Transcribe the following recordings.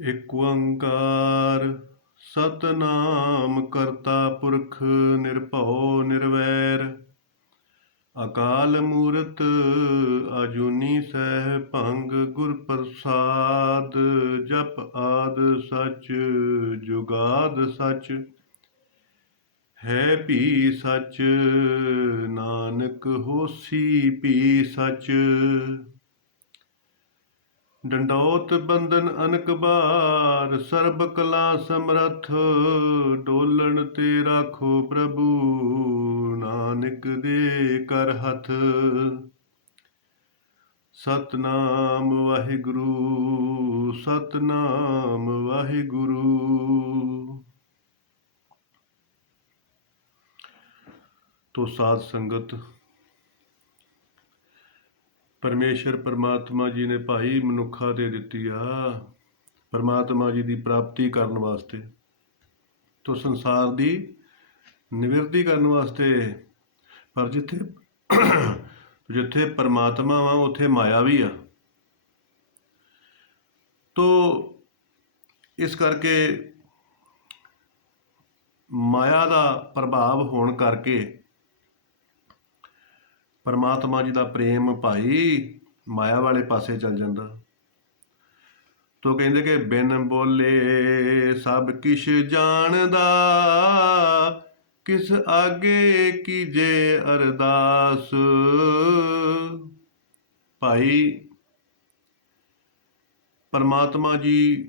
ਇਕ ਓੰਕਾਰ ਸਤਨਾਮ ਕਰਤਾ ਪੁਰਖ ਨਿਰਭਉ ਨਿਰਵੈਰ ਅਕਾਲ ਮੂਰਤ ਅਜੂਨੀ ਸੈਭੰ ਗੁਰ ਪ੍ਰਸਾਦ ਜਪ ਆਦ ਸਚ ਜੁਗਾਦ ਸਚ ਹੈ ਭੀ ਸਚ ਨਾਨਕ ਹੋਸੀ ਭੀ ਸਚ ਡੰਡੌਤ ਬੰਧਨ ਅਨਕ ਬਾਰ ਸਰਬ ਕਲਾ ਸਮਰੱਥ ਡੋਲਣ ਤੇ ਰਾਖੋ ਪ੍ਰਭੂ ਨਾਨਕ ਦੇ ਕਰ ਹੱਥ ਸਤਨਾਮ ਵਾਹਿਗੁਰੂ ਸਤਨਾਮ ਵਾਹਿਗੁਰੂ। ਤੋ ਸਾਧ ਸੰਗਤ, ਪਰਮੇਸ਼ਰ ਪਰਮਾਤਮਾ ਜੀ ਨੇ ਭਾਈ ਮਨੁੱਖਾ ਦੇ ਦਿੱਤੀ ਆ ਪਰਮਾਤਮਾ ਜੀ ਦੀ ਪ੍ਰਾਪਤੀ ਕਰਨ ਵਾਸਤੇ, ਤੋ ਸੰਸਾਰ ਦੀ ਨਿਵਰਤੀ ਕਰਨ ਵਾਸਤੇ। ਪਰ ਜਿੱਥੇ ਪਰਮਾਤਮਾ ਵਾ ਉੱਥੇ ਮਾਇਆ ਵੀ ਆ। ਤੋ ਇਸ ਕਰਕੇ ਮਾਇਆ ਦਾ ਪ੍ਰਭਾਵ ਹੋਣ ਕਰਕੇ ਪਰਮਾਤਮਾ ਜੀ ਦਾ ਪ੍ਰੇਮ ਭਾਈ ਮਾਇਆ ਵਾਲੇ ਪਾਸੇ ਚੱਲ ਜਾਂਦਾ। ਤੋ ਕਹਿੰਦੇ ਕਿ ਬਿਨ ਬੋਲੇ ਸਭ ਕਿਛ ਜਾਣਦਾ, ਕਿਸ ਆਗੇ ਕੀਜੇ ਅਰਦਾਸ। ਭਾਈ ਪਰਮਾਤਮਾ ਜੀ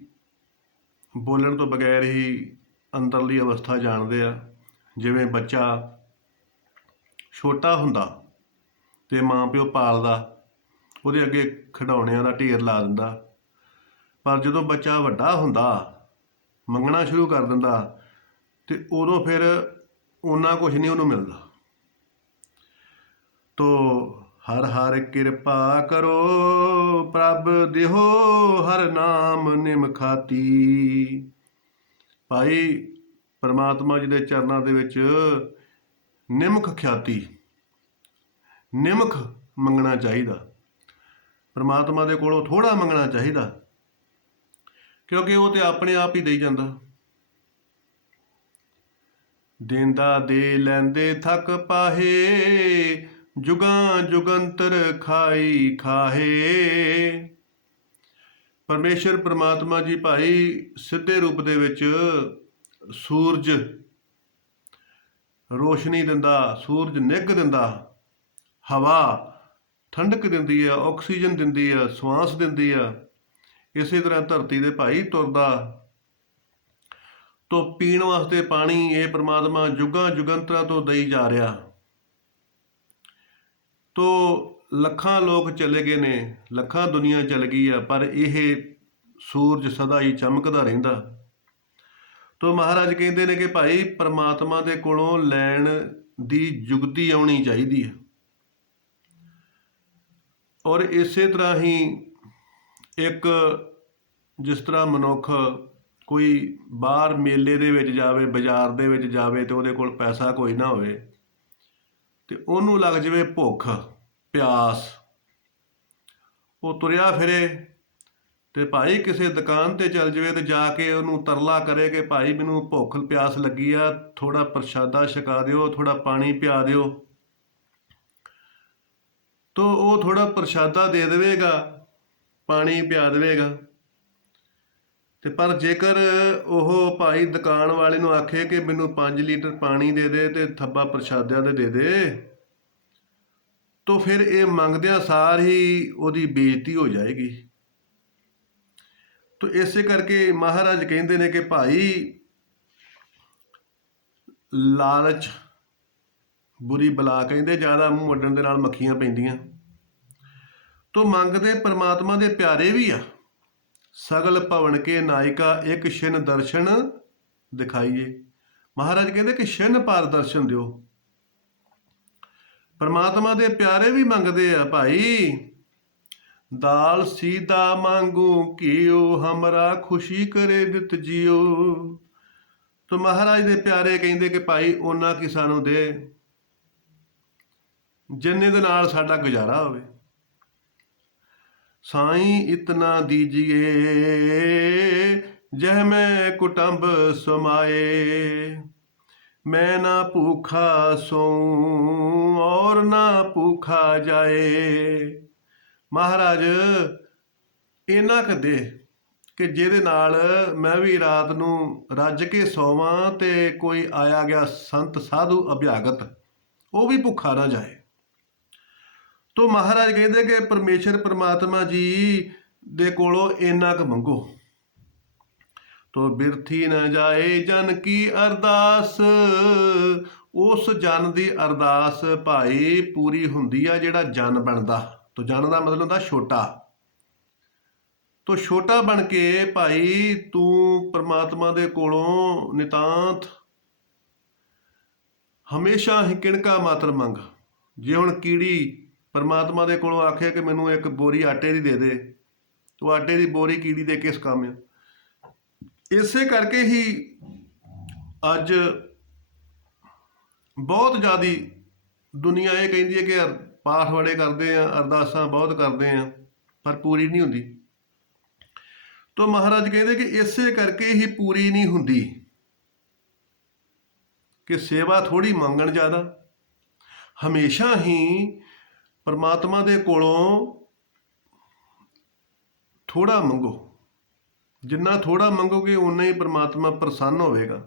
ਬੋਲਣ ਤੋਂ ਬਗੈਰ ਹੀ ਅੰਦਰਲੀ ਅਵਸਥਾ ਜਾਣਦੇ ਆ। ਜਿਵੇਂ ਬੱਚਾ ਛੋਟਾ ਹੁੰਦਾ ਤੇ ਮਾਂ ਪਿਓ ਪਾਲਦਾ, ਉਹਦੇ ਅੱਗੇ ਖਿਡੌਣਿਆਂ ਦਾ ਢੇਰ ਲਾ ਦਿੰਦਾ। ਪਰ ਜਦੋਂ ਬੱਚਾ ਵੱਡਾ ਹੁੰਦਾ, ਮੰਗਣਾ ਸ਼ੁਰੂ ਕਰ ਦਿੰਦਾ, ਤੇ ਉਦੋਂ ਫਿਰ ਓਨਾ ਕੁਛ ਨਹੀਂ ਉਹਨੂੰ ਮਿਲਦਾ। ਤੋ ਹਰ ਹਰ ਕਿਰਪਾ ਕਰੋ ਪ੍ਰਭ ਦਿਹੋ ਹਰ ਨਾਮ ਨਿਮਖਾਤੀ। ਭਾਈ ਪਰਮਾਤਮਾ ਜੀ ਦੇ ਚਰਨਾਂ ਦੇ ਵਿੱਚ ਨਿਮਖ ਖਿਆਤੀ, ਨਿਮਖ ਮੰਗਣਾ ਚਾਹੀਦਾ। ਪਰਮਾਤਮਾ ਦੇ ਕੋਲੋਂ ਥੋੜ੍ਹਾ ਮੰਗਣਾ ਚਾਹੀਦਾ, ਕਿਉਂਕਿ ਉਹ ਤੇ ਆਪਣੇ ਆਪ ਹੀ ਦੇਈ ਜਾਂਦਾ। ਦੇਂਦਾ ਦੇ ਲੈਂਦੇ ਥੱਕ ਪਾਹੇ, ਜੁਗਾਂ ਜੁਗੰਤਰ ਖਾਈ ਖਾਹੇ। ਪਰਮੇਸ਼ਰ ਪਰਮਾਤਮਾ ਜੀ ਭਾਈ ਸਿੱਧੇ ਰੂਪ ਦੇ ਵਿੱਚ ਸੂਰਜ ਰੋਸ਼ਨੀ ਦਿੰਦਾ, ਸੂਰਜ ਨਿੱਘ ਦਿੰਦਾ, ਹਵਾ ਠੰਡਕ ਦਿੰਦੀ ਆ, ਆਕਸੀਜਨ ਦਿੰਦੀ ਆ, ਸਵਾਸ ਦਿੰਦੀ ਆ। ਇਸੇ ਤਰ੍ਹਾਂ ਧਰਤੀ ਦੇ ਭਾਈ ਤੁਰਦਾ। ਤੋ ਪੀਣ ਵਾਸਤੇ ਪਾਣੀ ਇਹ ਪਰਮਾਤਮਾ ਜੁਗਾਂ ਜੁਗੰਤਰਾਂ ਤੋਂ ਦਈ ਜਾ ਰਿਹਾ। ਤੋ ਲੱਖਾਂ ਲੋਕ ਚਲੇ ਗਏ ਨੇ, ਲੱਖਾਂ ਦੁਨੀਆ ਚਲ ਗਈ ਆ, ਪਰ ਇਹ ਸੂਰਜ ਸਦਾ ਹੀ ਚਮਕਦਾ ਰਹਿੰਦਾ। ਤੋ ਮਹਾਰਾਜ ਕਹਿੰਦੇ ਨੇ ਕਿ ਭਾਈ ਪਰਮਾਤਮਾ ਦੇ ਕੋਲੋਂ ਲੈਣ ਦੀ ਜੁਗਤੀ ਆਉਣੀ ਚਾਹੀਦੀ ਹੈ। ਔਰ ਇਸੇ ਤਰ੍ਹਾਂ ਹੀ ਇੱਕ ਜਿਸ ਤਰ੍ਹਾਂ ਮਨੁੱਖ ਕੋਈ ਬਾਹਰ ਮੇਲੇ ਦੇ ਵਿੱਚ ਜਾਵੇ, ਬਾਜ਼ਾਰ ਦੇ ਵਿੱਚ ਜਾਵੇ, ਅਤੇ ਉਹਦੇ ਕੋਲ ਪੈਸਾ ਕੋਈ ਨਾ ਹੋਵੇ, ਅਤੇ ਉਹਨੂੰ ਲੱਗ ਜਾਵੇ ਭੁੱਖ ਪਿਆਸ, ਉਹ ਤੁਰਿਆ ਫਿਰੇ ਅਤੇ ਭਾਈ ਕਿਸੇ ਦੁਕਾਨ 'ਤੇ ਚੱਲ ਜਾਵੇ ਅਤੇ ਜਾ ਕੇ ਉਹਨੂੰ ਤਰਲਾ ਕਰੇ ਕਿ ਭਾਈ ਮੈਨੂੰ ਭੁੱਖ ਪਿਆਸ ਲੱਗੀ ਆ, ਥੋੜ੍ਹਾ ਪ੍ਰਸ਼ਾਦਾ ਛਕਾ ਦਿਓ, ਥੋੜ੍ਹਾ ਪਾਣੀ ਪਿਆ ਦਿਓ। ਤੋ ਉਹ ਥੋੜ੍ਹਾ ਪ੍ਰਸ਼ਾਦਾ ਦੇ ਦੇਵੇਗਾ, ਪਾਣੀ ਪਿਆ ਦੇਵੇਗਾ। ਅਤੇ ਪਰ ਜੇਕਰ ਉਹ ਭਾਈ ਦੁਕਾਨ ਵਾਲੇ ਨੂੰ ਆਖੇ ਕਿ ਮੈਨੂੰ 5 ਲੀਟਰ ਪਾਣੀ ਦੇ ਦੇ ਅਤੇ ਥੱਬਾ ਪ੍ਰਸ਼ਾਦਿਆਂ ਦੇ ਦੇ, ਤੋ ਫਿਰ ਇਹ ਮੰਗਦਿਆਂ ਸਾਰ ਹੀ ਉਹਦੀ ਬੇਇੱਜ਼ਤੀ ਹੋ ਜਾਏਗੀ। ਤੋ ਇਸੇ ਕਰਕੇ ਮਹਾਰਾਜ ਕਹਿੰਦੇ ਨੇ ਕਿ ਭਾਈ ਲਾਲਚ ਬੁਰੀ ਬਲਾ, ਕਹਿੰਦੇ ਜ਼ਿਆਦਾ ਮੂੰਹ ਵੱਡਣ ਦੇ ਨਾਲ ਮੱਖੀਆਂ ਪੈਂਦੀਆਂ। ਤੋ ਮੰਗਦੇ ਪਰਮਾਤਮਾ ਦੇ ਪਿਆਰੇ ਵੀ ਆ। ਸਗਲ ਭਵਨ ਕੇ ਨਾਇਕਾ ਇੱਕ ਛਿਨ ਦਰਸ਼ਨ ਦਿਖਾਈਏ। ਮਹਾਰਾਜ ਕਹਿੰਦੇ ਕਿ ਛਿਨ ਪਾਰ ਦਰਸ਼ਨ ਦਿਓ। ਪਰਮਾਤਮਾ ਦੇ ਪਿਆਰੇ ਵੀ ਮੰਗਦੇ ਆ ਭਾਈ। ਦਾਲ ਸੀਦਾ ਮੰਗੂ ਘਿਓ, ਹਮਰਾ ਖੁਸ਼ੀ ਕਰੇ ਦਿੱਤ ਜੀਓ। ਤੋ ਮਹਾਰਾਜ ਦੇ ਪਿਆਰੇ ਕਹਿੰਦੇ ਕਿ ਭਾਈ ਓਨਾ ਕੀ ਸਾਨੂੰ ਦੇ, ਜਿੰਨੇ ਦੇ ਨਾਲ ਸਾਡਾ ਗੁਜ਼ਾਰਾ ਹੋਵੇ। साईं इतना दीजिए जह में कुटुंब समाए, मैं ना भूखा सोऊं और ना भूखा जाए। ਮਹਾਰਾਜ ਇੰਨਾ ਕੁ ਦੇ ਕਿ ਜਿਹਦੇ ਨਾਲ ਮੈਂ ਵੀ ਰਾਤ ਨੂੰ ਰੱਜ ਕੇ ਸੋਵਾਂ ਤੇ ਕੋਈ ਆਇਆ ਗਿਆ ਸੰਤ ਸਾਧੂ ਅਭਿਆਗਤ ਉਹ ਵੀ ਭੁੱਖਾ ਨਾ ਜਾਏ। ਤੋ ਮਹਾਰਾਜ ਕਹਿੰਦੇ ਕਿ ਪਰਮੇਸ਼ਰ ਪਰਮਾਤਮਾ ਜੀ ਦੇ ਕੋਲੋਂ ਇੰਨਾ ਕੁ ਮੰਗੋ। ਤੋ ਬਿਰਥੀ ਨਾ ਜਾਏ ਜਨ ਕੀ ਅਰਦਾਸ, ਉਸ ਜਨ ਦੀ ਅਰਦਾਸ ਭਾਈ ਪੂਰੀ ਹੁੰਦੀ ਆ ਜਿਹੜਾ ਜਨ ਬਣਦਾ। ਤੋ ਜਨ ਦਾ ਮਤਲਬ ਹੁੰਦਾ ਛੋਟਾ। ਤੋ ਛੋਟਾ ਬਣ ਕੇ ਭਾਈ ਤੂੰ ਪਰਮਾਤਮਾ ਦੇ ਕੋਲੋਂ ਨਿਤਾਂਤ ਹਮੇਸ਼ਾ ਹੀ ਕਿਣਕਾ ਮਾਤਰ ਮੰਗ। ਜੇ ਹੁਣ ਕੀੜੀ ਪਰਮਾਤਮਾ ਦੇ ਕੋਲੋਂ ਆਖੇ ਕਿ ਮੈਨੂੰ ਇੱਕ ਬੋਰੀ ਆਟੇ ਦੀ ਦੇ ਦੇ, ਤੋ ਆਟੇ ਦੀ ਬੋਰੀ ਕੀੜੀ ਦੇ ਕਿਸ ਕੰਮ ਆ। ਇਸੇ ਕਰਕੇ ਹੀ ਅੱਜ ਬਹੁਤ ਜ਼ਿਆਦਾ ਦੁਨੀਆ ਇਹ ਕਹਿੰਦੀ ਹੈ ਕਿ ਪਾਠ ਬੜੇ ਕਰਦੇ ਆ, ਅਰਦਾਸਾਂ ਬਹੁਤ ਕਰਦੇ ਆ, ਪਰ ਪੂਰੀ ਨਹੀਂ ਹੁੰਦੀ। ਤੋ ਮਹਾਰਾਜ ਕਹਿੰਦੇ ਕਿ ਇਸੇ ਕਰਕੇ ਹੀ ਪੂਰੀ ਨਹੀਂ ਹੁੰਦੀ ਕਿ ਸੇਵਾ ਥੋੜੀ ਮੰਗਣ ਜ਼ਿਆਦਾ। ਹਮੇਸ਼ਾ ਹੀ ਪਰਮਾਤਮਾ ਦੇ ਕੋਲੋਂ ਥੋੜਾ ਮੰਗੋ। ਜਿੰਨਾ ਥੋੜਾ ਮੰਗੋਗੇ ਉਨਾ ਹੀ ਪਰਮਾਤਮਾ ਪ੍ਰਸੰਨ ਹੋਵੇਗਾ,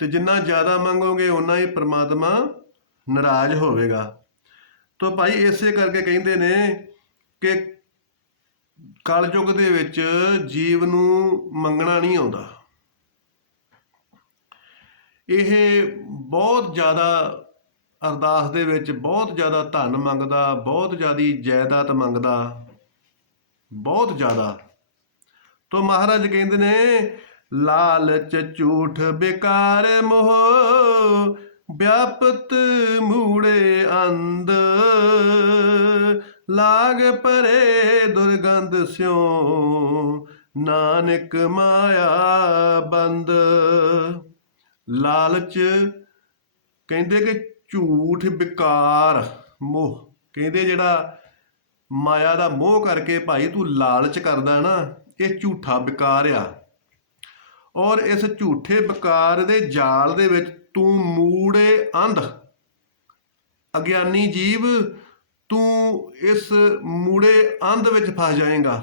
ਤੇ ਜਿੰਨਾ ਜ਼ਿਆਦਾ ਮੰਗੋਗੇ ਉਨਾ ਹੀ ਪਰਮਾਤਮਾ ਨਾਰਾਜ਼ ਹੋਵੇਗਾ। ਤੋ ਭਾਈ ਇਸੇ ਕਰਕੇ ਕਹਿੰਦੇ ਨੇ ਕਿ ਕਲਯੁੱਗ ਦੇ ਵਿੱਚ ਜੀਵ ਨੂੰ ਮੰਗਣਾ ਨਹੀਂ ਆਉਂਦਾ। ਇਹ ਬਹੁਤ ਜ਼ਿਆਦਾ ਅਰਦਾਸ ਦੇ ਵਿੱਚ ਬਹੁਤ ਜ਼ਿਆਦਾ ਧਨ ਮੰਗਦਾ, ਬਹੁਤ ਜ਼ਿਆਦਾ ਜਾਇਦਾਦ ਮੰਗਦਾ, ਬਹੁਤ ਜ਼ਿਆਦਾ। ਤੋ ਮਹਾਰਾਜ ਕਹਿੰਦੇ ਨੇ ਲਾਲਚ ਝੂਠ ਬੇਕਾਰ ਮੋਹ, ਵਿਆਪਤ ਮੂੜੇ ਅੰਧ, ਲਾਗ ਪਰੇ ਦੁਰਗੰਧ ਸਿਉ, ਨਾਨਕ ਮਾਇਆ ਬੰਦ। ਲਾਲਚ ਕਹਿੰਦੇ ਕਿ ਝੂਠ ਬੇਕਾਰ ਮੋਹ, ਕਹਿੰਦੇ ਜਿਹੜਾ ਮਾਇਆ ਦਾ ਮੋਹ ਕਰਕੇ ਭਾਈ ਤੂੰ ਲਾਲਚ ਕਰਦਾ ਨਾ, ਇਹ ਝੂਠਾ ਬੇਕਾਰ ਆ। ਔਰ ਇਸ ਝੂਠੇ ਬੇਕਾਰ ਦੇ ਜਾਲ ਦੇ ਵਿੱਚ ਤੂੰ ਮੂੜੇ ਅੰਧ, ਅਗਿਆਨੀ ਜੀਵ, ਤੂੰ ਇਸ ਮੂੜੇ ਅੰਧ ਵਿੱਚ ਫਸ ਜਾਏਗਾ।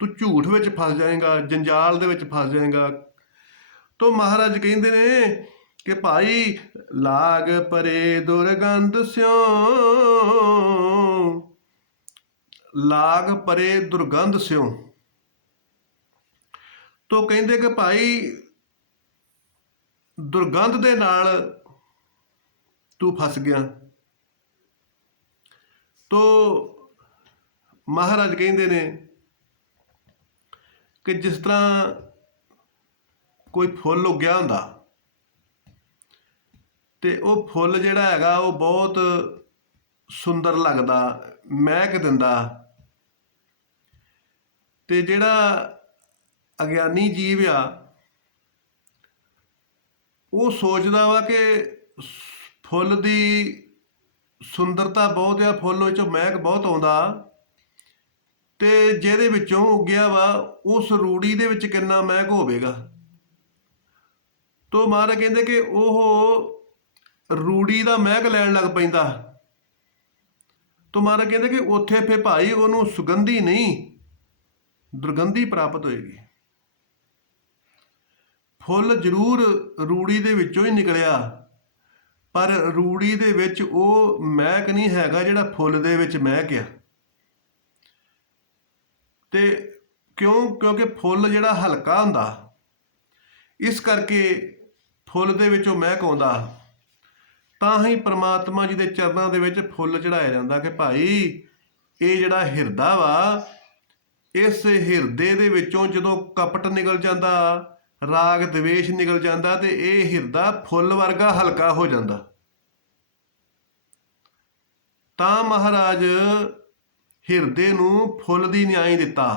ਤੂੰ ਝੂਠ ਵਿੱਚ ਫਸ ਜਾਏਗਾ, ਜੰਜਾਲ ਦੇ ਵਿੱਚ ਫਸ ਜਾਏਗਾ। ਤੋ ਮਹਾਰਾਜ ਕਹਿੰਦੇ ਨੇ ਕਿ ਭਾਈ ਲਾਗ ਪਰੇ ਦੁਰਗੰਧ ਸਿਉ, ਲਾਗ ਪਰੇ ਦੁਰਗੰਧ ਸਿਉ। ਤੋ ਕਹਿੰਦੇ ਕਿ ਭਾਈ ਦੁਰਗੰਧ ਦੇ ਨਾਲ ਤੂੰ ਫਸ ਗਿਆ। ਤੋ ਮਹਾਰਾਜ ਕਹਿੰਦੇ ਨੇ ਕਿ ਜਿਸ ਤਰ੍ਹਾਂ ਕੋਈ ਫੁੱਲ ਉੱਗਿਆ ਹੁੰਦਾ ਤੇ ਉਹ ਫੁੱਲ ਜਿਹੜਾ ਹੈਗਾ ਉਹ ਬਹੁਤ ਸੁੰਦਰ ਲੱਗਦਾ, ਮਹਿਕ ਦਿੰਦਾ, ਤੇ ਜਿਹੜਾ ਅਗਿਆਨੀ ਜੀਵ ਆ ਉਹ ਸੋਚਦਾ ਵਾ ਕਿ ਫੁੱਲ ਦੀ ਸੁੰਦਰਤਾ ਬਹੁਤ ਆ, ਫੁੱਲ ਵਿੱਚੋਂ ਮਹਿਕ ਬਹੁਤ ਆਉਂਦਾ, ਤੇ ਜਿਹਦੇ ਵਿੱਚੋਂ ਉੱਗਿਆ ਵਾ ਉਸ ਰੂੜੀ ਦੇ ਵਿੱਚ ਕਿੰਨਾ ਮਹਿਕ ਹੋਵੇਗਾ। ਤੋ ਮਹਾਰਾਜ ਕਹਿੰਦੇ ਕਿ ਉਹ ਰੂੜੀ ਦਾ ਮਹਿਕ ਲੈਣ ਲੱਗ ਪੈਂਦਾ। ਤੋ ਮਹਾਰਾਜ ਕਹਿੰਦੇ ਕਿ ਉੱਥੇ ਫੇ ਭਾਈ ਉਹਨੂੰ ਸੁਗੰਧੀ ਨਹੀਂ ਦੁਰਗੰਧੀ ਪ੍ਰਾਪਤ ਹੋਏਗੀ। ਫੁੱਲ ਜ਼ਰੂਰ ਰੂੜੀ ਦੇ ਵਿੱਚੋਂ ਹੀ ਨਿਕਲਿਆ, ਪਰ ਰੂੜੀ ਦੇ ਵਿੱਚ ਉਹ ਮਹਿਕ ਨਹੀਂ ਹੈਗਾ ਜਿਹੜਾ ਫੁੱਲ ਦੇ ਵਿੱਚ ਮਹਿਕ ਆ। ਤੇ ਕਿਉਂਕਿ ਫੁੱਲ ਜਿਹੜਾ ਹਲਕਾ ਹੁੰਦਾ, ਇਸ ਕਰਕੇ ਫੁੱਲ ਦੇ ਵਿੱਚੋਂ ਮਹਿਕ ਆਉਂਦਾ। ਤਾਂ ਹੀ ਪ੍ਰਮਾਤਮਾ ਜੀ ਦੇ ਚਰਨਾਂ ਦੇ ਵਿੱਚ ਫੁੱਲ ਚੜਾਇਆ ਜਾਂਦਾ ਕਿ ਭਾਈ ਇਹ ਜਿਹੜਾ ਹਿਰਦਾ ਵਾ, ਇਸ ਹਿਰਦੇ ਦੇ ਵਿੱਚੋਂ ਜਦੋਂ ਕਪਟ ਨਿਕਲ ਜਾਂਦਾ, ਰਾਗ ਦਵੇਸ਼ ਨਿਕਲ ਜਾਂਦਾ, ਤੇ ਇਹ ਹਿਰਦਾ ਫੁੱਲ ਵਰਗਾ ਹਲਕਾ ਹੋ ਜਾਂਦਾ। ਤਾਂ ਮਹਾਰਾਜ ਹਿਰਦੇ ਨੂੰ ਫੁੱਲ ਦੀ ਨਿਆਈ ਦਿੱਤਾ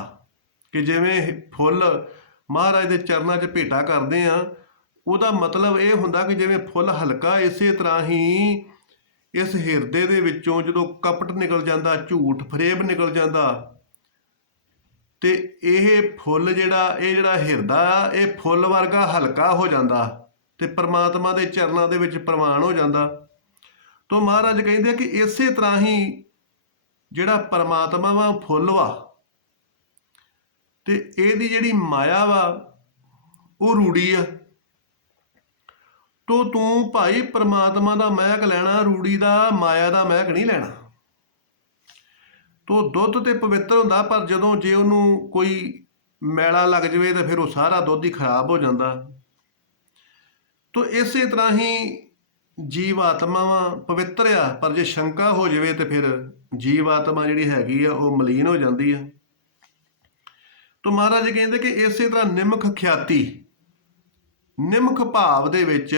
ਕਿ ਜਿਵੇਂ ਫੁੱਲ ਮਹਾਰਾਜ ਦੇ ਚਰਨਾਂ 'ਚ ਭੇਟਾ ਕਰਦੇ ਆ, ਉਹਦਾ ਮਤਲਬ ਇਹ ਹੁੰਦਾ ਕਿ ਜਿਵੇਂ ਫੁੱਲ ਹਲਕਾ, ਇਸੇ ਤਰ੍ਹਾਂ ਹੀ ਇਸ ਹਿਰਦੇ ਦੇ ਵਿੱਚੋਂ ਜਦੋਂ ਕਪਟ ਨਿਕਲ ਜਾਂਦਾ, ਝੂਠ ਫਰੇਬ ਨਿਕਲ ਜਾਂਦਾ, ਤੇ ਇਹ ਫੁੱਲ ਜਿਹੜਾ ਹਿਰਦਾ ਇਹ ਫੁੱਲ ਵਰਗਾ ਹਲਕਾ ਹੋ ਜਾਂਦਾ ਤੇ ਪ੍ਰਮਾਤਮਾ ਦੇ ਚਰਨਾਂ ਦੇ ਵਿੱਚ ਪ੍ਰਵਾਨ ਹੋ ਜਾਂਦਾ। ਤੋਂ ਮਹਾਰਾਜ ਕਹਿੰਦੇ ਕਿ ਇਸੇ ਤਰ੍ਹਾਂ ਹੀ ਜਿਹੜਾ ਪਰਮਾਤਮਾ ਵਾ ਫੁੱਲ ਵਾ ਤੇ ਇਹਦੀ ਜਿਹੜੀ ਮਾਇਆ ਵਾ ਉਹ ਰੂੜੀ ਆ। ਤੋ ਤੂੰ ਭਾਈ ਪਰਮਾਤਮਾ ਦਾ ਮਹਿਕ ਲੈਣਾ, ਰੂੜੀ ਦਾ, ਮਾਇਆ ਦਾ ਮਹਿਕ ਨਹੀਂ ਲੈਣਾ। ਤੋ ਦੁੱਧ ਤੇ ਪਵਿੱਤਰ ਹੁੰਦਾ, ਪਰ ਜਦੋਂ ਜੇ ਉਹਨੂੰ ਕੋਈ ਮੈਲਾ ਲੱਗ ਜਾਵੇ ਤਾਂ ਫਿਰ ਉਹ ਸਾਰਾ ਦੁੱਧ ਹੀ ਖਰਾਬ ਹੋ ਜਾਂਦਾ। ਤੋ ਇਸੇ ਤਰ੍ਹਾਂ ਹੀ ਜੀਵ ਆਤਮਾ ਵਾ ਪਵਿੱਤਰ ਆ, ਪਰ ਜੇ ਸ਼ੰਕਾ ਹੋ ਜਾਵੇ ਤਾਂ ਫਿਰ ਜੀਵ ਆਤਮਾ ਜਿਹੜੀ ਹੈਗੀ ਆ ਉਹ ਮਲੀਨ ਹੋ ਜਾਂਦੀ ਆ। ਤੋ ਮਹਾਰਾਜ ਕਹਿੰਦੇ ਕਿ ਇਸੇ ਤਰ੍ਹਾਂ ਨਿਮਖ ਖਿਆਤੀ, ਨਿਮਖ ਭਾਵ ਦੇ ਵਿੱਚ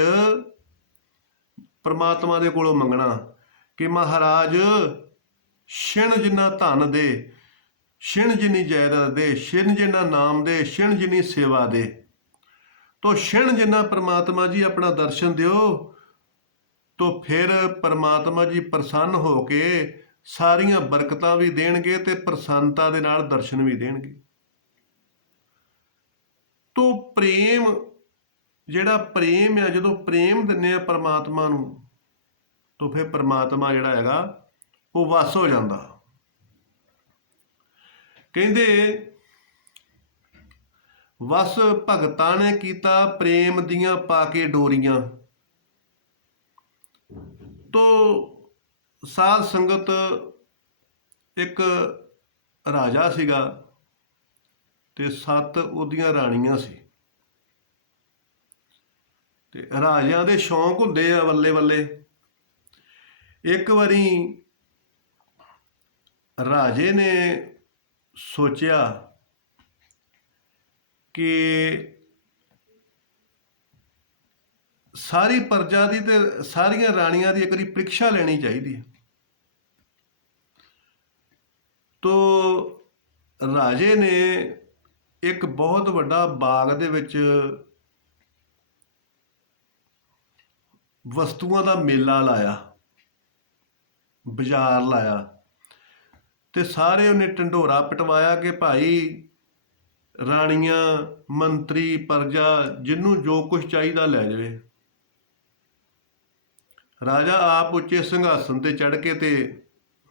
ਪਰਮਾਤਮਾ ਦੇ ਕੋਲੋਂ ਮੰਗਣਾ ਕਿ ਮਹਾਰਾਜ ਛਿਣ ਜਿੰਨਾ ਧਨ ਦੇ, ਛਿਣ ਜਿੰਨੀ ਜਾਇਦਾਦ ਦੇ, ਛਿਣ ਜਿੰਨਾ ਨਾਮ ਦੇ, ਛਿਣ ਜਿੰਨੀ ਸੇਵਾ ਦੇ। ਤੋ ਛਿਣ ਜਿੰਨਾ ਪਰਮਾਤਮਾ ਜੀ ਆਪਣਾ ਦਰਸ਼ਨ ਦਿਓ, ਤੋ ਫਿਰ ਪਰਮਾਤਮਾ ਜੀ ਪ੍ਰਸੰਨ ਹੋ ਕੇ ਸਾਰੀਆਂ ਬਰਕਤਾਂ ਵੀ ਦੇਣਗੇ ਤੇ ਪ੍ਰਸੰਨਤਾ ਦੇ ਨਾਲ ਦਰਸ਼ਨ ਵੀ ਦੇਣਗੇ। ਤੋ ਪ੍ਰੇਮ, ਜਿਹੜਾ ਪ੍ਰੇਮ ਆ, ਜਦੋਂ ਪ੍ਰੇਮ ਦਿੰਦੇ ਆ ਪਰਮਾਤਮਾ ਨੂੰ, ਤੋ ਫਿਰ ਪਰਮਾਤਮਾ ਜਿਹੜਾ ਹੈਗਾ ਉਹ ਵਸ ਹੋ ਜਾਂਦਾ। ਕਹਿੰਦੇ ਵਸ ਭਗਤਾਂ ਨੇ ਕੀਤਾ ਪ੍ਰੇਮ ਦੀਆਂ ਪਾ ਕੇ ਡੋਰੀਆਂ। ਤੋ ਸਾਧ ਸੰਗਤ, ਇੱਕ ਰਾਜਾ ਸੀਗਾ ਤੇ 7 ਉਹਦੀਆਂ ਰਾਣੀਆਂ ਸੀ। ਤੇ ਰਾਜਿਆਂ ਦੇ ਸ਼ੌਂਕ ਹੁੰਦੇ ਆ ਬੱਲੇ ਬੱਲੇ। ਇੱਕ ਵਾਰੀ ਰਾਜੇ ਨੇ ਸੋਚਿਆ ਕਿ ਸਾਰੀ ਪ੍ਰਜਾ ਦੀ ਤੇ ਸਾਰੀਆਂ ਰਾਣੀਆਂ ਦੀ ਇੱਕ ਵਾਰੀ ਪ੍ਰੀਖਿਆ ਲੈਣੀ ਚਾਹੀਦੀ ਹੈ। ਤੋ ਰਾਜੇ ਨੇ ਇੱਕ ਬਹੁਤ ਵੱਡਾ ਬਾਗ ਦੇ ਵਿੱਚ ਵਸਤੂਆਂ ਦਾ ਮੇਲਾ ਲਾਇਆ, ਬਾਜ਼ਾਰ ਲਾਇਆ, ਤੇ ਸਾਰੇ ਉਹਨੇ ਢੰਡੋਰਾ ਪਿਟਵਾਇਆ ਕਿ ਭਾਈ ਰਾਣੀਆਂ, ਮੰਤਰੀ, ਪ੍ਰਜਾ, ਜਿਹਨੂੰ ਜੋ ਕੁਝ ਚਾਹੀਦਾ ਲੈ ਜਾਵੇ। ਰਾਜਾ ਆਪ ਉੱਚੇ ਸਿੰਘਾਸਨ ਤੇ ਚੜ੍ਹ ਕੇ ਤੇ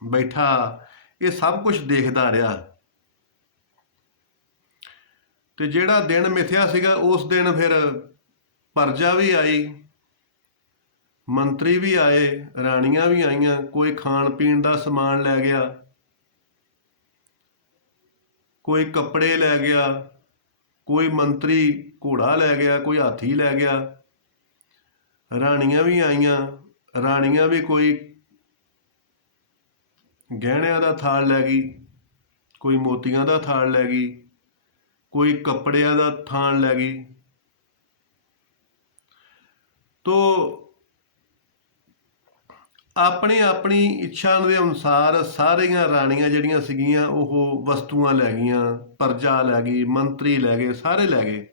ਬੈਠਾ, ਇਹ ਸਭ ਕੁਝ ਦੇਖਦਾ ਰਿਹਾ। ਤੇ ਜਿਹੜਾ ਦਿਨ ਮਿਥਿਆ ਸੀਗਾ, ਉਸ ਦਿਨ ਫਿਰ ਪ੍ਰਜਾ ਵੀ ਆਈ, ਮੰਤਰੀ ਵੀ ਆਏ, ਰਾਣੀਆਂ ਵੀ ਆਈਆਂ। ਕੋਈ ਖਾਣ ਪੀਣ ਦਾ ਸਮਾਨ ਲੈ ਗਿਆ, ਕੋਈ ਕੱਪੜੇ ਲੈ ਗਿਆ, ਕੋਈ ਮੰਤਰੀ ਘੋੜਾ ਲੈ ਗਿਆ, ਕੋਈ ਹਾਥੀ ਲੈ ਗਿਆ। ਰਾਣੀਆਂ ਵੀ ਆਈਆਂ, ਰਾਣੀਆਂ ਵੀ ਕੋਈ ਗਹਿਣਿਆਂ ਦਾ ਥਾਲ ਲੈ ਗਈ, ਕੋਈ ਮੋਤੀਆਂ ਦਾ ਥਾਲ ਲੈ ਗਈ, ਕੋਈ ਕੱਪੜਿਆਂ ਦਾ ਥਾਲ ਲੈ ਗਈ। ਤੋ ਆਪਣੀ ਆਪਣੀ ਇੱਛਾ ਦੇ ਅਨੁਸਾਰ ਸਾਰੀਆਂ ਰਾਣੀਆਂ ਜਿਹੜੀਆਂ ਸੀਗੀਆਂ ਉਹ ਵਸਤੂਆਂ ਲੈ ਗਈਆਂ, ਪ੍ਰਜਾ ਲੈ ਗਈ, ਮੰਤਰੀ ਲੈ ਗਏ, ਸਾਰੇ ਲੈ ਗਏ।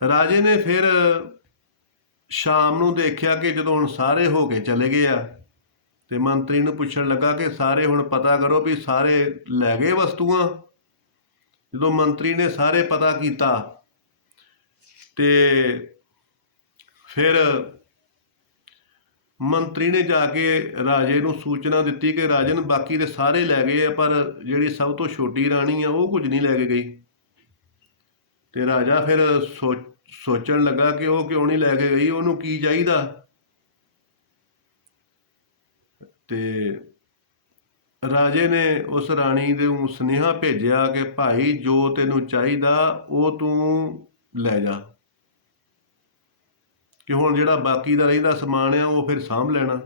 ਰਾਜੇ ਨੇ ਫਿਰ ਸ਼ਾਮ ਨੂੰ ਦੇਖਿਆ ਕਿ ਜਦੋਂ ਹੁਣ ਸਾਰੇ ਹੋ ਕੇ ਚਲੇ ਗਏ ਆ, ਤੇ ਮੰਤਰੀ ਨੂੰ ਪੁੱਛਣ ਲੱਗਾ ਕਿ ਸਾਰੇ ਹੁਣ ਪਤਾ ਕਰੋ ਵੀ ਸਾਰੇ ਲੈ ਗਏ ਵਸਤੂਆਂ। ਜਦੋਂ ਮੰਤਰੀ ਨੇ ਸਾਰੇ ਪਤਾ ਕੀਤਾ ਤੇ ਫਿਰ ਮੰਤਰੀ ਨੇ ਜਾ ਕੇ ਰਾਜੇ ਨੂੰ ਸੂਚਨਾ ਦਿੱਤੀ ਕਿ ਰਾਜਨ, ਬਾਕੀ ਦੇ ਸਾਰੇ ਲੈ ਗਏ ਆ, ਪਰ ਜਿਹੜੀ ਸਭ ਤੋਂ ਛੋਟੀ ਰਾਣੀ ਆ ਉਹ ਕੁਝ ਨਹੀਂ ਲੈ ਕੇ ਗਈ। ਤੇ ਰਾਜਾ ਫਿਰ ਸੋਚਣ ਲੱਗਾ ਕਿ ਉਹ ਕਿਉਂ ਨਹੀਂ ਲੈ ਕੇ ਗਈ, ਉਹਨੂੰ ਕੀ ਚਾਹੀਦਾ। ਤੇ ਰਾਜੇ ਨੇ ਉਸ ਰਾਣੀ ਨੂੰ ਸੁਨੇਹਾ ਭੇਜਿਆ ਕਿ ਭਾਈ ਜੋ ਤੈਨੂੰ ਚਾਹੀਦਾ ਉਹ ਤੂੰ ਲੈ ਜਾ, ਕਿ ਹੁਣ ਜਿਹੜਾ ਬਾਕੀ ਦਾ ਰਹਿੰਦਾ ਸਮਾਨ ਆ ਉਹ ਫਿਰ ਸਾਂਭ ਲੈਣਾ।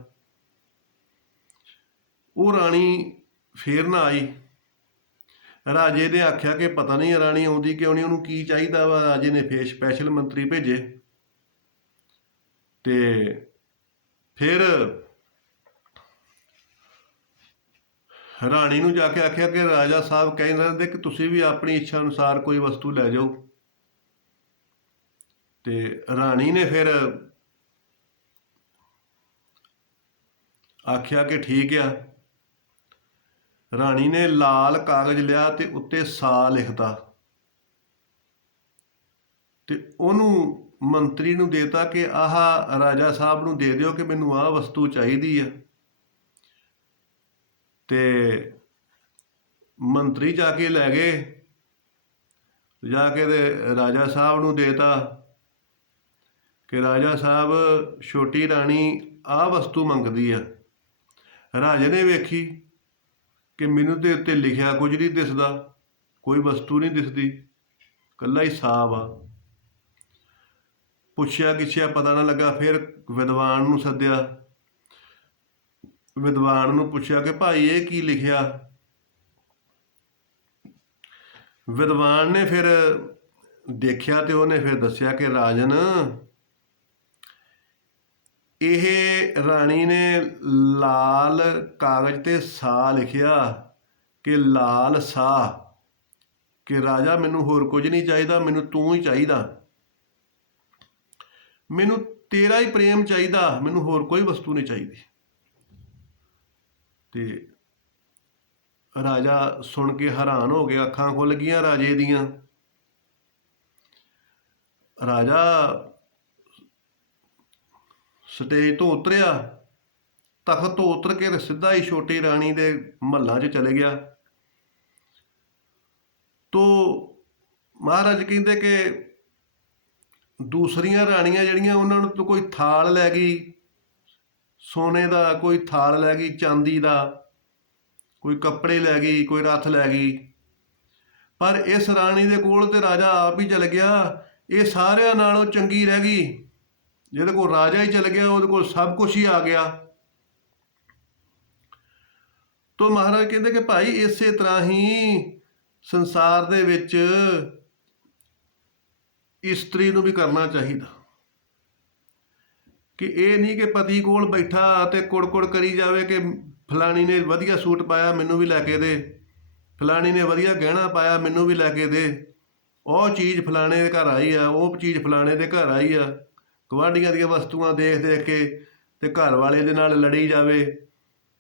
ਉਹ ਰਾਣੀ ਫੇਰ ਨਾ ਆਈ। ਰਾਜੇ ਨੇ ਆਖਿਆ ਕਿ ਪਤਾ ਨਹੀਂ ਰਾਣੀ ਆਉਂਦੀ ਕਿਉਂ ਨਹੀਂ, ਉਹਨੂੰ ਕੀ ਚਾਹੀਦਾ ਵਾ। ਰਾਜੇ ਨੇ ਫੇਰ ਸਪੈਸ਼ਲ ਮੰਤਰੀ ਭੇਜੇ ਤੇ ਫਿਰ ਰਾਣੀ ਨੂੰ ਜਾ ਕੇ ਆਖਿਆ ਕਿ ਰਾਜਾ ਸਾਹਿਬ ਕਹਿ ਰਹੇ ਕਿ ਤੁਸੀਂ ਵੀ ਆਪਣੀ ਇੱਛਾ ਅਨੁਸਾਰ ਕੋਈ ਵਸਤੂ ਲੈ ਜਾਓ। ਤੇ ਰਾਣੀ ਨੇ ਫਿਰ ਆਖਿਆ ਕਿ ਠੀਕ ਆ। ਰਾਣੀ ਨੇ ਲਾਲ ਕਾਗਜ਼ ਲਿਆ ਤੇ ਉੱਤੇ ਸਾ ਲਿਖਤਾ ਤੇ ਉਹਨੂੰ ਮੰਤਰੀ ਨੂੰ ਦੇਤਾ ਕਿ ਆਹ ਰਾਜਾ ਸਾਹਿਬ ਨੂੰ ਦੇ ਦਿਓ ਕਿ ਮੈਨੂੰ ਆਹ ਵਸਤੂ ਚਾਹੀਦੀ ਆ। ਤੇ ਮੰਤਰੀ ਜਾ ਕੇ ਲੈ ਗਏ, ਜਾ ਕੇ ਤੇ ਰਾਜਾ ਸਾਹਿਬ ਨੂੰ ਦੇਤਾ ਕਿ ਰਾਜਾ ਸਾਹਿਬ ਛੋਟੀ ਰਾਣੀ ਆਹ ਵਸਤੂ ਮੰਗਦੀ ਆ। ਰਾਜੇ ਨੇ ਵੇਖੀ ਕਿ ਮੈਨੂੰ ਤੇ ਉੱਤੇ ਲਿਖਿਆ ਕੁਝ ਨਹੀਂ ਦਿਸਦਾ, ਕੋਈ ਵਸਤੂ ਨਹੀਂ ਦਿਸਦੀ, ਇਕੱਲਾ ਹੀ ਸਾਬ ਆ। ਪੁੱਛਿਆ ਕਿਛਿਆ ਪਤਾ ਨਾ ਲੱਗਾ। ਫਿਰ ਵਿਦਵਾਨ ਨੂੰ ਸੱਦਿਆ, ਵਿਦਵਾਨ ਨੂੰ ਪੁੱਛਿਆ ਕਿ ਭਾਈ ਇਹ ਕੀ ਲਿਖਿਆ। ਵਿਦਵਾਨ ਨੇ ਫਿਰ ਦੇਖਿਆ ਤੇ ਉਹਨੇ ਫਿਰ ਦੱਸਿਆ ਕਿ ਰਾਜਨ, ਇਹ ਰਾਣੀ ਨੇ ਲਾਲ ਕਾਗਜ਼ ਤੇ ਸਾ ਲਿਖਿਆ ਕਿ ਲਾਲ ਸਾਹ, ਕਿ ਰਾਜਾ ਮੈਨੂੰ ਹੋਰ ਕੁਝ ਨਹੀਂ ਚਾਹੀਦਾ, ਮੈਨੂੰ ਤੂੰ ਹੀ ਚਾਹੀਦਾ, ਮੈਨੂੰ ਤੇਰਾ ਹੀ ਪ੍ਰੇਮ ਚਾਹੀਦਾ, ਮੈਨੂੰ ਹੋਰ ਕੋਈ ਵਸਤੂ ਨਹੀਂ ਚਾਹੀਦੀ। ਤੇ ਰਾਜਾ ਸੁਣ ਕੇ ਹੈਰਾਨ ਹੋ ਗਿਆ, ਅੱਖਾਂ ਖੁੱਲ ਗਈਆਂ ਰਾਜੇ ਦੀਆਂ। ਰਾਜਾ ਸਟੇਜ ਤੋਂ ਉਤਰਿਆ, ਤਖਤ ਤੋਂ ਉਤਰ ਕੇ ਸਿੱਧਾ ਹੀ ਛੋਟੀ ਰਾਣੀ ਦੇ ਮਹੱਲਾਂ 'ਚ ਚਲੇ ਗਿਆ। ਤੋ ਮਹਾਰਾਜ ਕਹਿੰਦੇ ਕਿ ਦੂਸਰੀਆਂ ਰਾਣੀਆਂ ਜਿਹੜੀਆਂ, ਉਹਨਾਂ ਨੂੰ ਤਾਂ ਕੋਈ ਥਾਲ ਲੈ ਗਈ ਸੋਨੇ ਦਾ, ਕੋਈ ਥਾਲ ਲੈ ਗਈ ਚਾਂਦੀ ਦਾ, ਕੋਈ ਕੱਪੜੇ ਲੈ ਗਈ, ਕੋਈ ਰੱਥ ਲੈ ਗਈ। ਪਰ ਇਸ ਰਾਣੀ ਦੇ ਕੋਲ ਤੇ ਰਾਜਾ ਆਪ ਹੀ ਚਲ ਗਿਆ। ਇਹ ਸਾਰਿਆਂ ਨਾਲੋਂ ਚੰਗੀ ਰਹਿ ਗਈ। ਜਿਹਦੇ ਕੋਲ ਰਾਜਾ ਹੀ ਚਲ ਗਿਆ, ਉਹਦੇ ਕੋਲ ਸਭ ਕੁਝ ਹੀ ਆ ਗਿਆ। ਤੋ ਮਹਾਰਾਜ ਕਹਿੰਦੇ ਕਿ ਭਾਈ ਇਸੇ ਤਰ੍ਹਾਂ ਹੀ ਸੰਸਾਰ ਦੇ ਵਿੱਚ ਇਸਤਰੀ ਨੂੰ ਵੀ ਕਰਨਾ ਚਾਹੀਦਾ, ਕਿ ਇਹ ਨਹੀਂ ਕਿ ਪਤੀ ਕੋਲ ਬੈਠਾ ਤੇ ਕੁੜ ਕਰੀ ਜਾਵੇ ਕਿ ਫਲਾਣੀ ਨੇ ਵਧੀਆ ਸੂਟ ਪਾਇਆ ਮੈਨੂੰ ਵੀ ਲੈ ਕੇ ਦੇ, ਫਲਾਣੀ ਨੇ ਵਧੀਆ ਗਹਿਣਾ ਪਾਇਆ ਮੈਨੂੰ ਵੀ ਲੈ ਕੇ ਦੇ, ਉਹ ਚੀਜ਼ ਫਲਾਣੇ ਦੇ ਘਰ ਆਈ ਆ, ਉਹ ਚੀਜ਼ ਫਲਾਣੇ ਦੇ ਘਰ ਆਈ ਆ। ਗੁਆਂਢੀਆਂ ਦੀਆਂ ਵਸਤੂਆਂ ਦੇਖ ਦੇਖ ਕੇ ਤੇ ਘਰ ਵਾਲੇ ਦੇ ਨਾਲ ਲੜੀ ਜਾਵੇ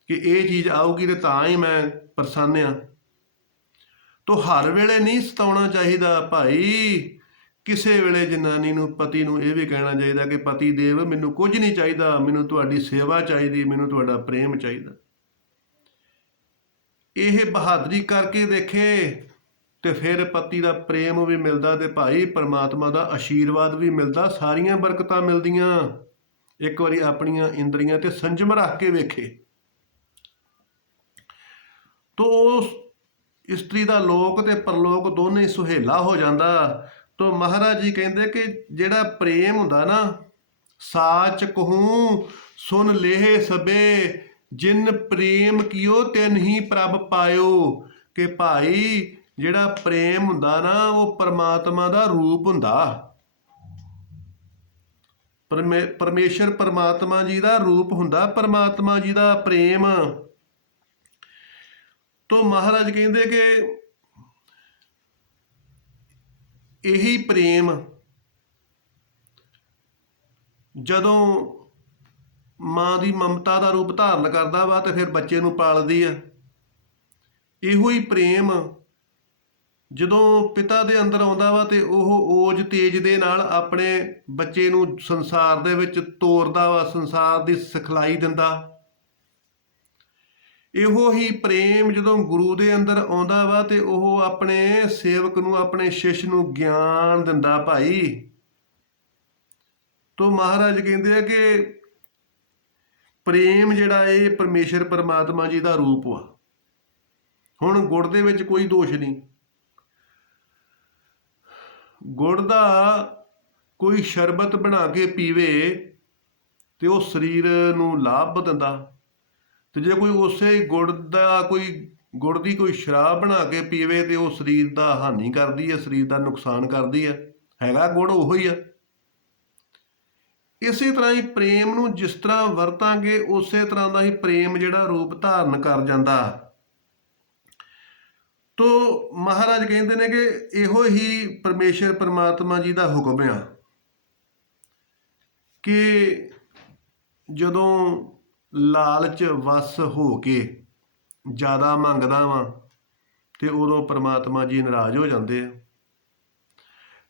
ਕਿ ਇਹ ਚੀਜ਼ ਆਊਗੀ ਤੇ ਤਾਂ ਹੀ ਮੈਂ ਪ੍ਰਸੰਨ ਆ। ਤੋ ਹਰ ਵੇਲੇ ਨਹੀਂ ਸਤਾਉਣਾ ਚਾਹੀਦਾ ਭਾਈ। ਕਿਸੇ ਵੇਲੇ ਜਨਾਨੀ ਨੂੰ, ਪਤੀ ਨੂੰ ਇਹ ਵੀ ਕਹਿਣਾ ਚਾਹੀਦਾ ਕਿ ਪਤੀ ਦੇਵ ਮੈਨੂੰ ਕੁਝ ਨਹੀਂ ਚਾਹੀਦਾ, ਮੈਨੂੰ ਤੁਹਾਡੀ ਸੇਵਾ ਚਾਹੀਦੀ, ਮੈਨੂੰ ਤੁਹਾਡਾ ਪ੍ਰੇਮ ਚਾਹੀਦਾ। ਇਹ ਬਹਾਦਰੀ ਕਰਕੇ ਦੇਖੇ ਤੇ ਫਿਰ ਪਤੀ ਦਾ ਪ੍ਰੇਮ ਵੀ ਮਿਲਦਾ ਤੇ ਭਾਈ ਪਰਮਾਤਮਾ ਦਾ ਆਸ਼ੀਰਵਾਦ ਵੀ ਮਿਲਦਾ, ਸਾਰੀਆਂ ਬਰਕਤਾਂ ਮਿਲਦੀਆਂ। ਇੱਕ ਵਾਰੀ ਆਪਣੀਆਂ ਇੰਦਰੀਆਂ ਤੇ ਸੰਜਮ ਰੱਖ ਕੇ ਵੇਖੇ ਤੋ ਉਸ ਇਸਤਰੀ ਦਾ ਲੋਕ ਤੇ ਪਰਲੋਕ ਦੋਨੇ ਸੁਹੇਲਾ ਹੋ ਜਾਂਦਾ। ਤੋ ਮਹਾਰਾਜ ਜੀ ਕਹਿੰਦੇ ਕਿ ਜਿਹੜਾ ਪ੍ਰੇਮ ਹੁੰਦਾ ਨਾ, ਸਾਚ ਕਹੂੰ ਸੁਨ ਲੇਹ ਸਭੇ, ਜਿਨ ਪ੍ਰੇਮ ਕੀਓ ਤਿਨ ਹੀ ਪ੍ਰਭ ਪਾਇਓ। ਕਿ ਭਾਈ ਜਿਹੜਾ ਪ੍ਰੇਮ ਹੁੰਦਾ ਨਾ, ਉਹ ਪਰਮਾਤਮਾ ਦਾ ਰੂਪ ਹੁੰਦਾ। ਪਰਮੇਸ਼ਰ ਪਰਮਾਤਮਾ ਜੀ ਦਾ ਰੂਪ ਹੁੰਦਾ, ਪਰਮਾਤਮਾ ਜੀ ਦਾ ਪ੍ਰੇਮ। ਤੋ ਮਹਾਰਾਜ ਕਹਿੰਦੇ ਕਿ ਇਹੀ ਪ੍ਰੇਮ ਜਦੋਂ ਮਾਂ ਦੀ ਮਮਤਾ ਦਾ ਰੂਪ ਧਾਰਨ ਕਰਦਾ ਵਾ ਤੇ ਫਿਰ ਬੱਚੇ ਨੂੰ ਪਾਲਦੀ ਆ। ਇਹੋ ਹੀ ਪ੍ਰੇਮ ਜਦੋਂ ਪਿਤਾ ਦੇ ਅੰਦਰ ਆਉਂਦਾ ਵਾ ਤੇ ਉਹ ਓਜ ਤੇਜ ਦੇ ਨਾਲ ਆਪਣੇ ਬੱਚੇ ਨੂੰ ਸੰਸਾਰ ਦੇ ਵਿੱਚ ਤੋਰਦਾ ਵਾ, ਸੰਸਾਰ ਦੀ ਸਿਖਲਾਈ ਦਿੰਦਾ। ਇਹੋ ਹੀ ਪ੍ਰੇਮ ਜਦੋਂ ਗੁਰੂ ਦੇ ਅੰਦਰ ਆਉਂਦਾ ਵਾ ਤੇ ਉਹ ਆਪਣੇ ਸੇਵਕ ਨੂੰ, ਆਪਣੇ ਸ਼ਿਸ਼ ਨੂੰ ਗਿਆਨ ਦਿੰਦਾ ਭਾਈ। ਤੋ ਮਹਾਰਾਜ ਕਹਿੰਦੇ ਆ ਕਿ ਪ੍ਰੇਮ ਜਿਹੜਾ ਇਹ ਪਰਮੇਸ਼ਰ ਪਰਮਾਤਮਾ ਜੀ ਦਾ ਰੂਪ ਵਾ। ਹੁਣ ਗੁੜ ਦੇ ਵਿੱਚ ਕੋਈ ਦੋਸ਼ ਨਹੀਂ। ਗੁੜ ਦਾ ਕੋਈ ਸ਼ਰਬਤ ਬਣਾ ਕੇ ਪੀਵੇ ਤੇ ਉਹ ਸਰੀਰ ਨੂੰ ਲਾਭ ਦਿੰਦਾ, ਤੇ ਜੇ ਕੋਈ ਉਸੇ ਗੁੜ ਦੀ ਕੋਈ ਸ਼ਰਾਬ ਬਣਾ ਕੇ ਪੀਵੇ ਤੇ ਉਹ ਸਰੀਰ ਦਾ ਹਾਨੀ ਕਰਦੀ ਹੈ, ਸਰੀਰ ਦਾ ਨੁਕਸਾਨ ਕਰਦੀ ਹੈ। ਹੈਗਾ ਗੁੜ ਉਹੋ ਹੀ ਆ। ਇਸੇ ਤਰ੍ਹਾਂ ਹੀ ਪ੍ਰੇਮ ਨੂੰ ਜਿਸ ਤਰ੍ਹਾਂ ਵਰਤਾਂਗੇ ਉਸੇ ਤਰ੍ਹਾਂ ਦਾ ਹੀ ਪ੍ਰੇਮ ਜਿਹੜਾ ਰੂਪ ਧਾਰਨ ਕਰ ਜਾਂਦਾ। ਤੋ ਮਹਾਰਾਜ ਕਹਿੰਦੇ ਨੇ ਕਿ ਇਹੋ ਹੀ ਪਰਮੇਸ਼ਰ ਪਰਮਾਤਮਾ ਜੀ ਦਾ ਹੁਕਮ ਆ ਕਿ ਜਦੋਂ ਲਾਲਚ ਵਸ ਹੋ ਕੇ ਜ਼ਿਆਦਾ ਮੰਗਦਾ ਵਾਂ ਤੇ ਉਦੋਂ ਪ੍ਰਮਾਤਮਾ ਜੀ ਨਾਰਾਜ਼ ਹੋ ਜਾਂਦੇ ਆ।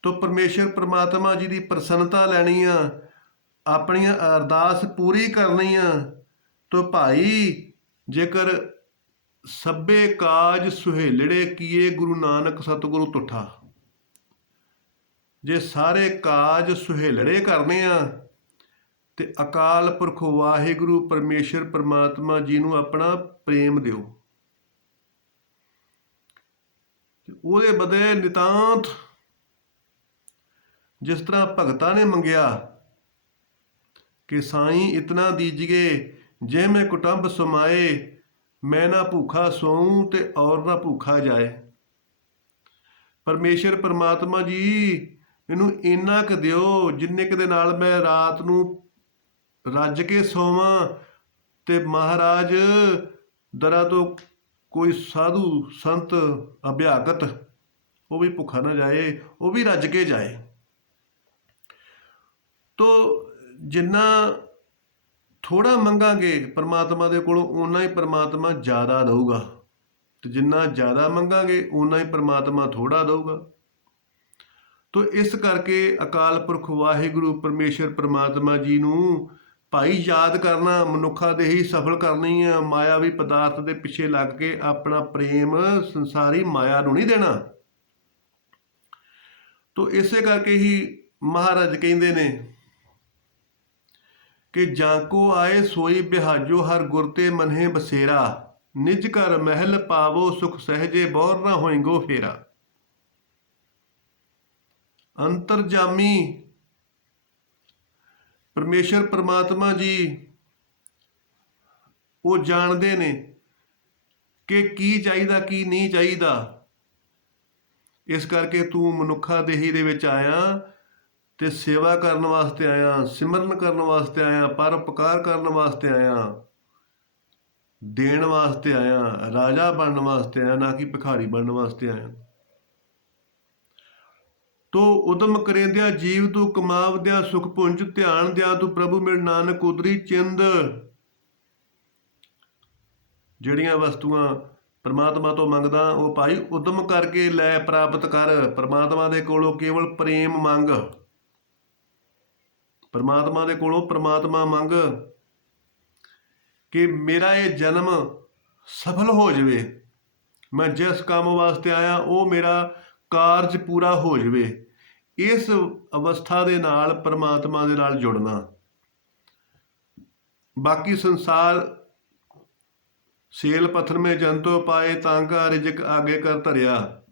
ਤੋ ਪਰਮੇਸ਼ਰ ਪ੍ਰਮਾਤਮਾ ਜੀ ਦੀ ਪ੍ਰਸੰਨਤਾ ਲੈਣੀ ਆ, ਆਪਣੀਆਂ ਅਰਦਾਸ ਪੂਰੀ ਕਰਨੀ ਆ। ਤੋ ਭਾਈ ਜੇਕਰ ਸਭੇ ਕਾਜ ਸੁਹੇਲੜੇ ਕੀਏ ਗੁਰੂ ਨਾਨਕ ਸਤਿਗੁਰੂ ਤੁਠਾ, ਜੇ ਸਾਰੇ ਕਾਜ ਸੁਹੇਲੜੇ ਕਰਨੇ ਆ ਤੇ ਅਕਾਲ ਪੁਰਖ ਵਾਹਿਗੁਰੂ ਪਰਮੇਸ਼ਰ ਪ੍ਰਮਾਤਮਾ ਜੀ ਨੂੰ ਆਪਣਾ ਪ੍ਰੇਮ ਦਿਓ। ਉਹਦੇ ਬਦਲੇ ਨਿਤਾਂਤ ਜਿਸ ਤਰ੍ਹਾਂ ਭਗਤਾਂ ਨੇ ਮੰਗਿਆ ਕਿ ਸਾਈਂ ਇਤਨਾ ਦੀਜੀਏ ਜੇ ਮੈਂ ਕੁਟੰਬ ਸਮਾਏ, ਮੈਂ ਨਾ ਭੂਖਾ ਸੋਊਂ ਤੇ ਔਰ ਨਾ ਭੂਖਾ ਜਾਏ। ਪਰਮੇਸ਼ਰ ਪ੍ਰਮਾਤਮਾ ਜੀ ਮੈਨੂੰ ਇੰਨਾ ਕੁ ਦਿਓ ਜਿੰਨੇ ਕੁ ਦੇ ਨਾਲ ਮੈਂ ਰਾਤ ਨੂੰ ਰੱਜ ਕੇ ਸੋਵਾਂ ਤੇ ਮਹਾਰਾਜ ਦਰਾਂ ਤੋਂ ਕੋਈ ਸਾਧੂ ਸੰਤ ਅਭਿਆਗਤ ਉਹ ਵੀ ਭੁੱਖਾ ਨਾ ਜਾਏ, ਉਹ ਵੀ ਰੱਜ ਕੇ ਜਾਏ। ਤੋ ਜਿੰਨਾ ਥੋੜ੍ਹਾ ਮੰਗਾਂਗੇ ਪਰਮਾਤਮਾ ਦੇ ਕੋਲੋਂ, ਓਨਾ ਹੀ ਪਰਮਾਤਮਾ ਜ਼ਿਆਦਾ ਦਊਗਾ, ਤੇ ਜਿੰਨਾ ਜ਼ਿਆਦਾ ਮੰਗਾਂਗੇ ਓਨਾ ਹੀ ਪਰਮਾਤਮਾ ਥੋੜ੍ਹਾ ਦਊਗਾ। ਤੋ ਇਸ ਕਰਕੇ ਅਕਾਲ ਪੁਰਖ ਵਾਹਿਗੁਰੂ ਪਰਮੇਸ਼ਰ ਪ੍ਰਮਾਤਮਾ ਜੀ ਨੂੰ ਭਾਈ ਯਾਦ ਕਰਨਾ ਮਨੁੱਖਾਂ ਦੇ ਹੀ ਸਫਲ ਕਰਨੀ ਆ। ਮਾਇਆਵੀ ਪਦਾਰਥ ਦੇ ਪਿੱਛੇ ਲੱਗ ਕੇ ਆਪਣਾ ਪ੍ਰੇਮ ਸੰਸਾਰੀ ਮਾਇਆ ਨੂੰ ਨਹੀਂ ਦੇਣਾ। ਤੋ ਇਸੇ ਕਰਕੇ ਹੀ ਮਹਾਰਾਜ ਕਹਿੰਦੇ ਨੇ ਕਿ ਜਾਂ ਕੋ ਆਏ ਸੋਈ ਬਿਹਾਜੋ ਹਰ ਗੁਰ ਤੇ ਮਨਹਿ ਬਸੇਰਾ, ਨਿਜ ਘਰ ਮਹਿਲ ਪਾਵੋ ਸੁਖ ਸਹਿਜੇ ਬੌਰ ਨਾ ਹੋਇਗੋ ਫੇਰਾ। ਅੰਤਰਜਾਮੀ ਪਰਮੇਸ਼ਰ ਪ੍ਰਮਾਤਮਾ ਜੀ ਉਹ ਜਾਣਦੇ ਨੇ ਕਿ ਕੀ ਚਾਹੀਦਾ ਕੀ ਨਹੀਂ ਚਾਹੀਦਾ। ਇਸ ਕਰਕੇ ਤੂੰ ਮਨੁੱਖਾ ਦੇਹੀ ਦੇ ਵਿੱਚ ਆਇਆ ਤੇ ਸੇਵਾ ਕਰਨ ਵਾਸਤੇ ਆਇਆ, ਸਿਮਰਨ ਕਰਨ ਵਾਸਤੇ ਆਇਆ, ਪਰਉਪਕਾਰ ਕਰਨ ਵਾਸਤੇ ਆਇਆ, ਦੇਣ ਵਾਸਤੇ ਆਇਆ, ਰਾਜਾ ਬਣਨ ਵਾਸਤੇ ਆਇਆ, ਨਾ ਕਿ ਭਿਖਾਰੀ ਬਣਨ ਵਾਸਤੇ ਆਇਆ। ਤੋ ਉਦਮ ਕਰੇਂਦਿਆਂ ਜੀਵ ਤੂੰ ਕਮਾਵਦਿਆਂ ਸੁਖ ਪੁੰਜ, ਧਿਆਨ ਦਿਆਂ ਤੂੰ ਪ੍ਰਭੂ ਮਿਲ ਨਾਨਕ ਉਦਰੀ ਚਿੰਦ। ਜਿਹੜੀਆਂ ਵਸਤੂਆਂ ਪਰਮਾਤਮਾ ਤੋਂ ਮੰਗਦਾ ਉਹ ਭਾਈ ਉਦਮ ਕਰਕੇ ਲੈ ਪ੍ਰਾਪਤ ਕਰ। ਪਰਮਾਤਮਾ ਦੇ ਕੋਲੋਂ ਕੇਵਲ ਪ੍ਰੇਮ ਮੰਗ, ਪਰਮਾਤਮਾ ਦੇ ਕੋਲੋਂ ਪਰਮਾਤਮਾ ਮੰਗ ਕਿ ਮੇਰਾ ਇਹ ਜਨਮ ਸਫਲ ਹੋ ਜਾਵੇ, ਮੈਂ ਜਿਸ ਕੰਮ ਵਾਸਤੇ ਆਇਆ ਉਹ ਮੇਰਾ ਕਾਰਜ ਪੂਰਾ ਹੋ ਜਾਵੇ। ਇਸ ਅਵਸਥਾ ਦੇ ਨਾਲ ਪਰਮਾਤਮਾ ਦੇ ਨਾਲ ਜੁੜਨਾ। ਬਾਕੀ ਸੰਸਾਰ ਸੇਲ ਪੱਥਰ ਮੇ ਜੰਤੋ ਪਾਏ, ਤਾਂ ਕਾ ਰਿਜਕ ਆਗੇ ਕਰ ਧਰਿਆ,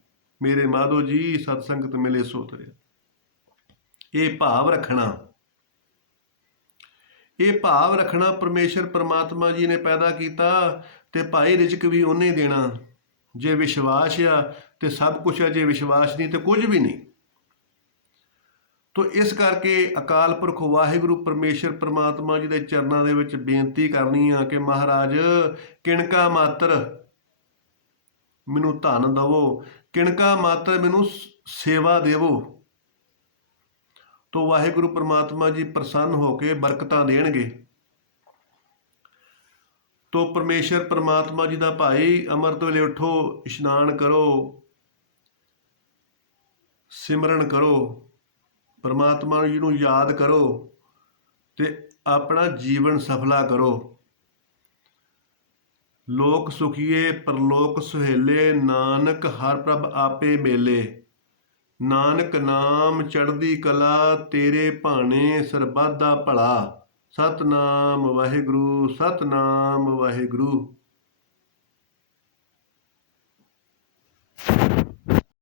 ਮੇਰੇ ਮਾਧੋ ਜੀ ਸਤਸੰਗਤ ਮਿਲੇ ਸੋ ਤਰਿਆ। ਇਹ ਭਾਵ ਰੱਖਣਾ, ਇਹ ਭਾਵ ਰੱਖਣਾ ਪਰਮੇਸ਼ਰ ਪ੍ਰਮਾਤਮਾ ਜੀ ਨੇ ਪੈਦਾ ਕੀਤਾ ਤੇ ਭਾਈ ਰਿਜ਼ਕ ਵੀ ਉਹਨੇ ਦੇਣਾ। ਜੇ ਵਿਸ਼ਵਾਸ ਆ ਤੇ ਸਭ ਕੁਛ ਆ, ਜੇ ਵਿਸ਼ਵਾਸ ਨਹੀਂ ਤੇ ਕੁਝ ਵੀ ਨਹੀਂ। ਤੋ ਇਸ ਕਰਕੇ ਅਕਾਲ ਪੁਰਖ ਵਾਹਿਗੁਰੂ ਪਰਮੇਸ਼ਰ ਪ੍ਰਮਾਤਮਾ ਜੀ ਦੇ ਚਰਨਾਂ ਦੇ ਵਿੱਚ ਬੇਨਤੀ ਕਰਨੀ ਆ ਕਿ ਮਹਾਰਾਜ ਕਿਣਕਾ ਮਾਤਰ ਮੈਨੂੰ ਧਨ ਦਵੋ, ਕਿਣਕਾ ਮਾਤਰ ਮੈਨੂੰ ਸੇਵਾ ਦੇਵੋ। ਤੋ ਵਾਹਿਗੁਰੂ ਪ੍ਰਮਾਤਮਾ ਜੀ ਪ੍ਰਸੰਨ ਹੋ ਕੇ ਬਰਕਤਾਂ ਦੇਣਗੇ। ਤੋ ਪਰਮੇਸ਼ਰ ਪ੍ਰਮਾਤਮਾ ਜੀ ਦਾ ਭਾਈ ਅੰਮ੍ਰਿਤ ਵੇਲੇ ਉੱਠੋ, ਇਸ਼ਨਾਨ ਕਰੋ, ਸਿਮਰਨ ਕਰੋ, ਪਰਮਾਤਮਾ ਜੀ ਨੂੰ ਯਾਦ ਕਰੋ ਤੇ ਆਪਣਾ ਜੀਵਨ ਸਫਲਾ ਕਰੋ। ਲੋਕ ਸੁਖੀਏ ਪਰਲੋਕ ਸੁਹੇਲੇ, ਨਾਨਕ ਹਰ ਪ੍ਰਭ ਆਪੇ ਮੇਲੇ। ਨਾਨਕ ਨਾਮ ਚੜ੍ਹਦੀ ਕਲਾ, ਤੇਰੇ ਭਾਣੇ ਸਰਬੱਤ ਦਾ ਭਲਾ। ਸਤਨਾਮ ਵਾਹਿਗੁਰੂ, ਸਤਨਾਮ ਵਾਹਿਗੁਰੂ।